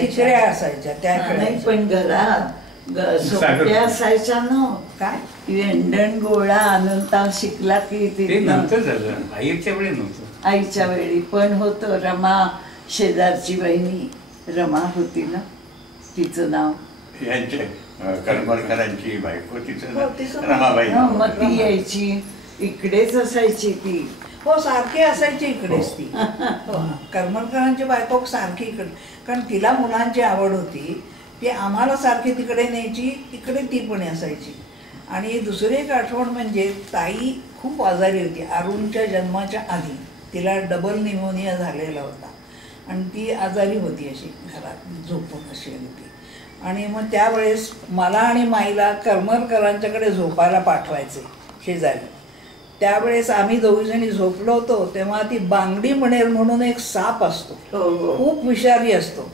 ठिकऱ्या असायच्या त्या नाही, पण घरात सोप्या असायच्या ना. काय वेंडण गोळा आणून शिकला की ते नंतर झालं, आईच्या वेळी नव्हतं. आईच्या वेळी पण होतं. रमा शेजारची बहिणी रमा होती ना, तिचं नाव यांच्या करमरकरांची बायको हो, तिचं तिचं रमाबाई. मग ती यायची इकडेच असायची ती. हो सारखी असायची इकडेच ती. हो करमरकरांची बायको सारखी इकडे, कारण तिला मुलांची आवड होती. ती आम्हाला सारखी तिकडे न्यायची, इकडे ती पण असायची. आणि दुसरी एक आठवण म्हणजे ताई खूप आजारी होती. अरुणच्या जन्माच्या आधी तिला डबल निमोनिया झालेला होता आणि ती आजारी होती, अशी घरात झोपून अशी होती. आणि मग त्यावेळेस मला आणि माईला करमरकरांच्याकडे झोपायला पाठवायचे शेजारी. त्यावेळेस आम्ही दोघीजणी झोपलो होतो तेव्हा ती बांगडी मणेर म्हणून एक साप असतो, खूप विषारी असतो.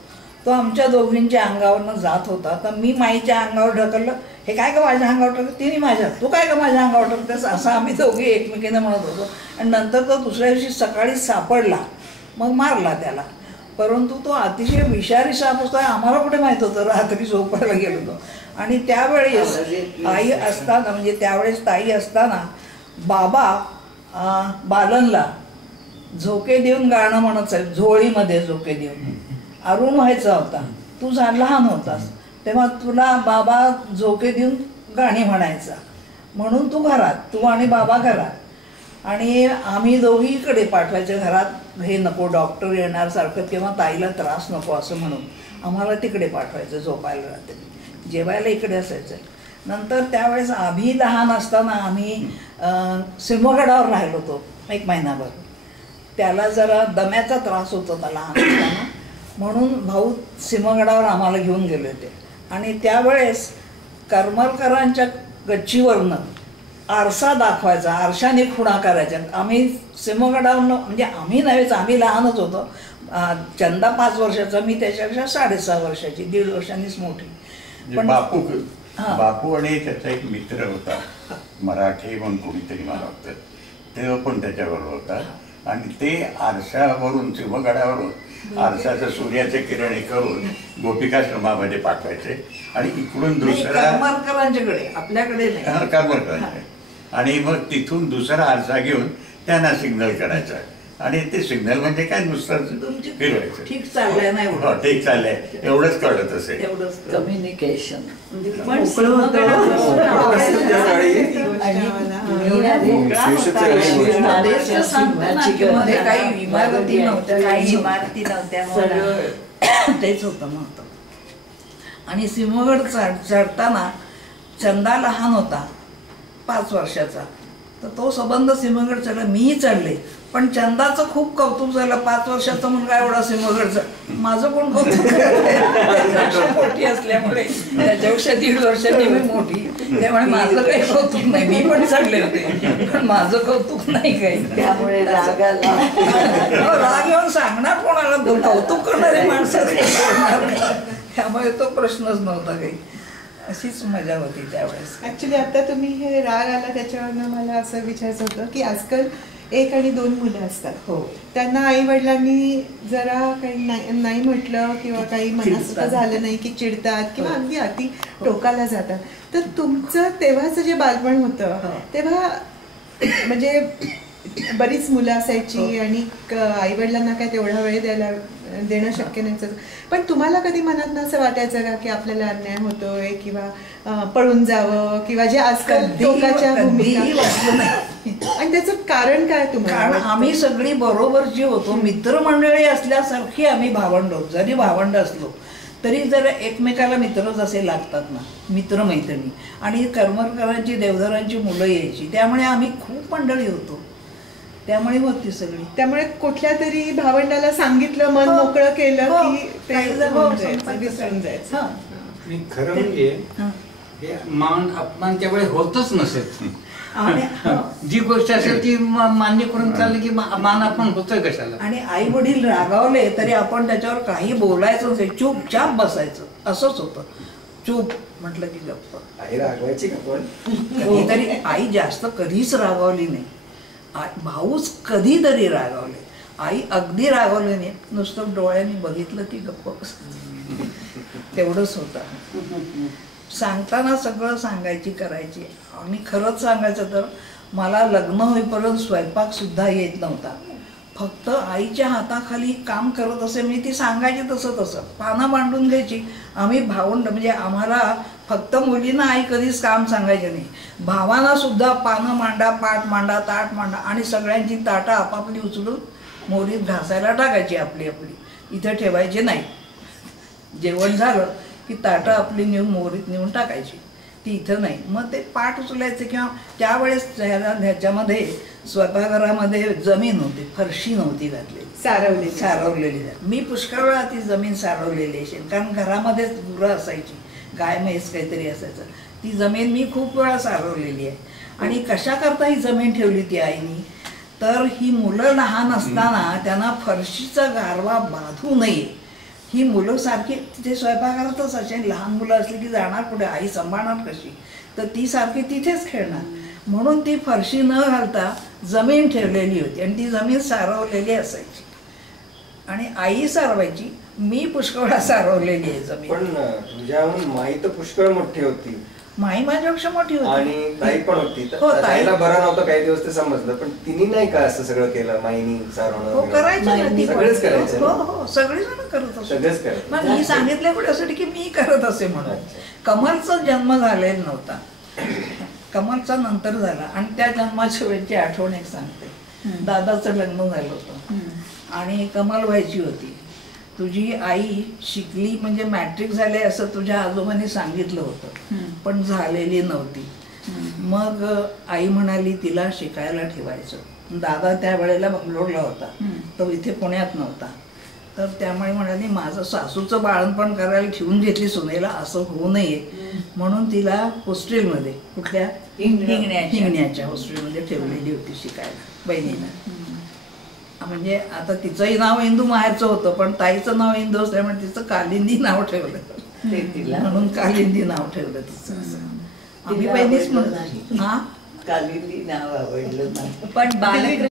तो आमच्या दोघींच्या अंगावरनं जात होता. तर मी माईच्या अंगावर ढकललं, हे काय का माझ्या अंगावर टाकलं, तिने माझ्या, तू काय का माझ्या अंगावर टाकतेस, असं आम्ही दोघी एकमेकीनं म्हणत होतो. आणि नंतर तो दुसऱ्या दिवशी सकाळी सापडला, मग मारला त्याला. परंतु तो अतिशय विषारी साप असतो आम्हाला कुठे माहीत होतं, रात्री झोपायला गेलो होतो. आणि त्यावेळेस आई असताना, म्हणजे त्यावेळेस ताई असताना बाबा बालनला झोके देऊन गाणं म्हणत आहे, झोळीमध्ये झोके देऊन. अरुण व्हायचा होता, तू लहान होतास तेव्हा तुला बाबा झोके देऊन गाणी म्हणायचा, म्हणून तू घरात, तू आणि बाबा घरात. आणि आम्ही दोघीकडे पाठवायचं घरात, हे नको डॉक्टर येणार सारखं किंवा ताईला त्रास नको असं म्हणून आम्हाला तिकडे पाठवायचं झोपायला रात्री, जेवायला इकडे असायचं. नंतर त्यावेळेस आम्ही लहान असताना आम्ही सिंहगडावर राहिलो होतो 1 महिनाभर. त्याला जरा दम्याचा त्रास होत होता लहान असताना, म्हणून भाऊ सिंहगडावर आम्हाला घेऊन गेले होते. आणि त्यावेळेस करमरकरांच्या गच्चीवरनं आरसा दाखवायचा, आरशाने खुणा करायच्या. आम्ही सिंहगडावरनं, म्हणजे आम्ही नव्हेच, आम्ही लहानच होतो. चंदा 5 वर्षाचा, मी त्याच्यापेक्षा 6.5 वर्षाची, 1.5 वर्षांनीच मोठी. पण बापू आणि त्याचा एक मित्र होता मराठी म्हणून कोणीतरी, मला वाटतं तेव्हा पण त्याच्याबरोबर होता. आणि ते आरशावरून सिंहगडावरून आरशाचं सूर्याचे किरण हे करून गोपिकाश्रमामध्ये पाठवायचे. आणि इकडून दुसरा करमरकरांच्याकडे, आपल्याकडे नाही, करमरकरांकडे. आणि मग तिथून दुसरा आरसा घेऊन त्यांना सिग्नल करायचा. आणि ते सिग्नल म्हणजे काय, नुसतं फिरवायचं, ठीक चाललंय नाही, ठीक चाललंय एवढंच कळत असेल. एवढंच कम्युनिकेशन. पण मध्ये काही इमारती नव्हत्या, काही इमारती नव्हत्या, तेच होतं महत्व. आणि सिंहगड चढताना चंदा लहान होता 5 वर्षाचा, तर तो संबंध सिंहगड चढला, मीही चढले. पण चंदाचं खूप कौतुक झालं, 5 वर्षाचा मुलगा एवढा सिंहगड चढ, माझं कोण कौतुक मोठी असल्यामुळे, त्याच्यापेक्षा 1.5 वर्षांनी मी मोठी, त्यामुळे माझं काही कौतुक नाही. मी पण चढले होते पण माझं कौतुक नाही काही. त्यामुळे रागाला राग येऊन सांगणार कोणाला, कौतुक करणारे माणसं, त्यामुळे तो प्रश्नच नव्हता काही. अशीच मजा होती त्यावेळेस. ऍक्च्युली आता तुम्ही हे राग आला त्याच्यावरनं मला असं विचारायचं होतं की आजकाल 1 आणि 2 मुलं असतात. हो, त्यांना आई वडिलांनी जरा काही नाही म्हटलं किंवा काही मनात झालं नाही की चिडतात किंवा अगदी अति टोकाला जातात. तर तुमचं तेव्हाचं जे बालपण होतं तेव्हा म्हणजे बरीच मुलं असायची आणि आई वडिलांना काय तेवढा वेळ देणं शक्य नाही. पण तुम्हाला कधी मनात असं वाटायचं का की आपल्याला अन्याय होतोय किंवा पळून जावं किंवा जे आजकाल टोकाच्या भूमिका, आणि त्याचं कारण काय तुम्हाला? कारण आम्ही सगळी बरोबरची होतो, मित्रमंडळी असल्यासारखी आम्ही भावंड होतो. जरी भावंड असलो तरी जर एकमेकाला मित्रच असे लागतात ना, मित्रमैत्रिणी. आणि करमरकरांची देवधरांची मुलं यायची, त्यामुळे आम्ही खूप मंडळी होतो, त्यामुळे होती सगळी. त्यामुळे कुठल्या तरी भावंडाला सांगितलं, मन मोकळं केलं की ते विसरून जायचं. आणि खरं म्हणजे हे मान अपमान त्यावेळेस होतच नसेल. जी गोष्ट असेल ती मान्य करून चालली की मान अपमान होतोय कशाला. आणि आई वडील रागावले तरी आपण त्याच्यावर काही बोलायचं नाही, चुपचाप बसायचं, असंच होतं. चूप म्हटलं की गप्प. आई रागवायची का पण? कधीतरी आई जास्त कधीच रागावली नाही, भाऊच कधीतरी रागावले. आई अगदी रागवली नाही, नुसतं डोळ्यांनी बघितलं की गप्प बसायचं. तेवढंच होतं. सांगताना सगळं सांगायची करायची. आणि खरंच सांगायचं तर मला लग्न होईपर्यंत स्वयंपाकसुद्धा येत नव्हता. फक्त आईच्या हाताखाली काम करत असे. मी ती सांगायची तसं पानं मांडून घ्यायची. आम्ही भावंड म्हणजे आम्हाला फक्त मुलींना आई कधीच काम सांगायचे नाही, भावांना सुद्धा पानं मांडा, पाट मांडा, ताट मांडा, आणि सगळ्यांची ताटं आपापली उचलून मोरीत घासायला टाकायची. आपली इथे ठेवायची नाही. जेवण झालं की ताटं आपली नेऊन मोरीत नेऊन टाकायची, ती इथं नाही. मग ते पाट उचलायचे. किंवा त्यावेळेस ह्याच्यामध्ये स्वयंपाकघरामध्ये जमीन होती, फरशी नव्हती घातलेली, सारवलेली. मी पुष्कळ वेळा ती जमीन सारवलेली असेल, कारण घरामध्येच गुरं असायची, गाय म्हैस काहीतरी असायचं. ती जमीन मी खूप वेळा सारवलेली आहे. आणि कशा करता ही जमीन ठेवली ती आईनी, तर ही मुलं लहान असताना त्यांना फरशीचा गारवा बाधू नये. ही मुलं सारखी तिथे स्वयंपाकघरातच असे, लहान मुलं असली की जाणार कुठे, आई सांभाळणार कशी, तर ती सारखी तिथेच खेळणार. म्हणून ती फरशी न घालता जमीन ठेवलेली होती, आणि ती जमीन सारवलेली असायची. आणि आई सारवायची, मी पुष्कळ सारवलेली आहे जमीन. पण तुझ्याहून माई तर पुष्कळ मोठी होती, माई माझ्यापेक्षा मोठी होती, आणि ताई पण होती. हो, ताई. ताईला बरं नव्हतं काही दिवस ते समजलं, पण तिने नाही का असं सगळं केलं, माईनी सारवणं हो करायचं ना ती पण. सगळेच करायचं हो ना? हो सगळेजण करत असत. सगळेच करायचं. मग मी सांगितलं कुठे की मी करत असे म्हणून. कमलचा जन्म झालेला नव्हता, कमलचा नंतर झाला. आणि त्या जन्माच्या वेळची आठवण एक सांगते. दादाचं लग्न झालं होतं आणि कमल व्हायची होती. तुझी आई शिकली म्हणजे मॅट्रिक झाले असं तुझ्या आजोबांनी सांगितलं होतं, पण झालेली नव्हती. मग आई म्हणाली तिला शिकायला ठेवायचं. दादा त्यावेळेला बंगलोरला होता, तो इथे पुण्यात नव्हता. तर त्यामुळे म्हणाली माझं सासूचं बाळणपण करायला ठेवून घेतली सुनेला, असं होऊ नये म्हणून तिला हॉस्टेलमध्ये, कुठल्या हिंगण्याच्या हॉस्टेलमध्ये ठेवलेली होती शिकायला बहिणीला. म्हणजे आता तिचंही नाव इंदू माहेरचं होतं, पण ताईचं नाव इंदू असल्यामुळे तिचं कालिंदी नाव ठेवलं, ते तिला म्हणून कालिंदी नाव ठेवलं तिचं. आम्ही बहिणीच म्हणत. हा कालिंदी नाव आवडलं नाही. पण बालकृष्ण